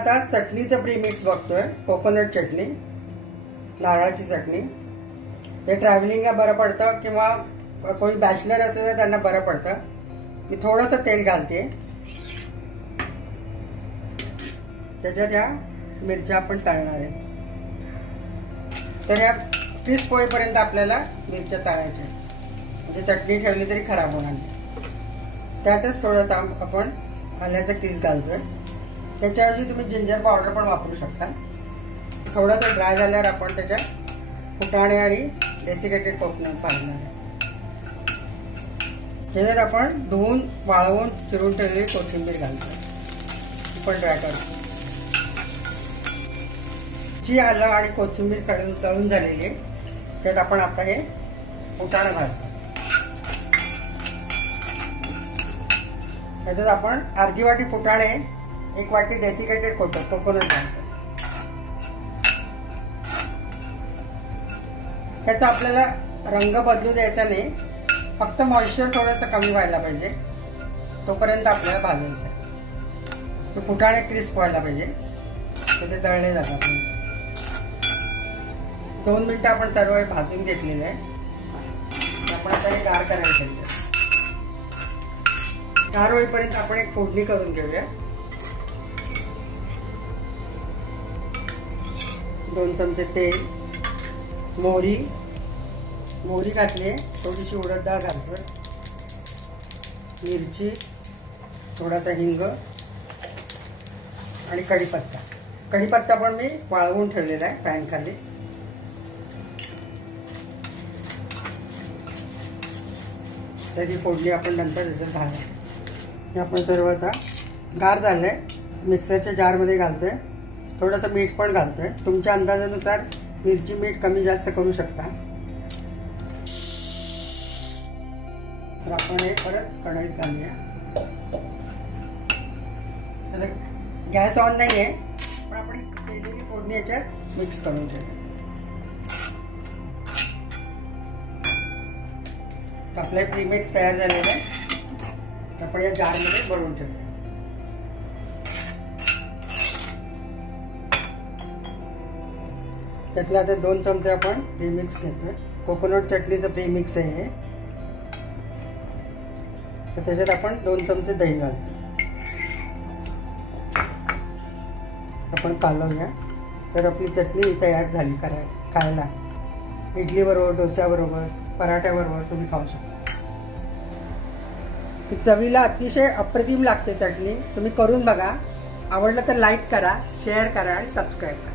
आता चटणीचं प्रीमिक्स बघतोय. कोकोनट चटणी, नारळाची चटणी. ते ट्रॅव्हलिंगला बरं पडतं किंवा कोणी बॅचलर असेल तर त्यांना बरं पडतं. मी थोडंसं तेल घालते. त्याच्यात या मिरच्या आपण तळणार आहे. तर या क्रिस्प होईपर्यंत आपल्याला मिरच्या तळायच्या, म्हणजे चटणी ठेवली तरी खराब होणार नाही. त्यातच थोडंसं आपण आल्याचा किस घालतोय. त्याच्याऐवजी तुम्ही जिंजर पावडर पण वापरू शकता. थोडंसं ड्राय झाल्यावर आपण त्याच्यात फुटाणे आणि डेसिकेटेड कोकोनट घालणार आहे. त्याच्यात आपण धुवून वाळवून चिरून ठेवलेली कोथिंबीर घालतोय. पण ड्राय करतो. जी आलं आणि कोथिंबीर तळून झालेली आहे त्यात आपण आता हे फुटाणं घालतो. त्याच्यात आपण अर्धी वाटी फुटाणे, 1 वाटी डेसिकेटेड कोकोनट घालतो. त्याचा आपल्याला रंग बदलू द्यायचा नाही, फक्त मॉइश्चर थोडंसं कमी व्हायला पाहिजे तोपर्यंत आपल्याला भाजायचं आहे. फुटाणे क्रिस्प व्हायला पाहिजे, तर ते तळले जातात. 2 मिनिटं आपण सर्व भाजून घेतलेले आहे. आपण आता हे गार करायचं आहे. गार होईपर्यंत आपण एक फोडणी करून घेऊया. 2 चमचे तेल, मोहरी घातली, थोडीशी उडद डाळ घालतोय, मिरची, थोडासा हिंग आणि कढीपत्ता. कढीपत्ता पण मी वाळवून ठेवलेला आहे पॅन खाली. त्याची फोडणी आपण नंतर त्याच्यात घालणार. हे आपण सर्व आता गार झालंय, मिक्सरच्या जारमध्ये घालतोय. थोडंसं मीठ पण घालतोय. तुमच्या अंदाजानुसार मिरची मीठ कमी जास्त करू शकता. तर आपण हे परत कढईत घालूया. गॅस ऑन नाही आहे, पण आपण केलेली फोडणी याच्यात मिक्स करून ठेवूया. आपले प्रीमिक्स तयार झालेलं आहे. आपण या जारमध्ये भरून ठेवूया. त्यातलं आता 2 चमचे आपण प्रीमिक्स घेतोय. कोकोनट चटणीचं प्रीमिक्स आहे हे. तर त्याच्यात आपण 2 चमचे दही घालतो. आपण कालवूया. तर आपली चटणी तयार झाली खायला. इडली बरोबर, डोस्याबरोबर, पराठ्याबरोबर तुम्ही खाऊ शकता. चवीला अतिशय अप्रतिम लागते चटणी. तुम्ही करून बघा. आवडलं तर लाईक करा, शेअर करा आणि सबस्क्राईब करा.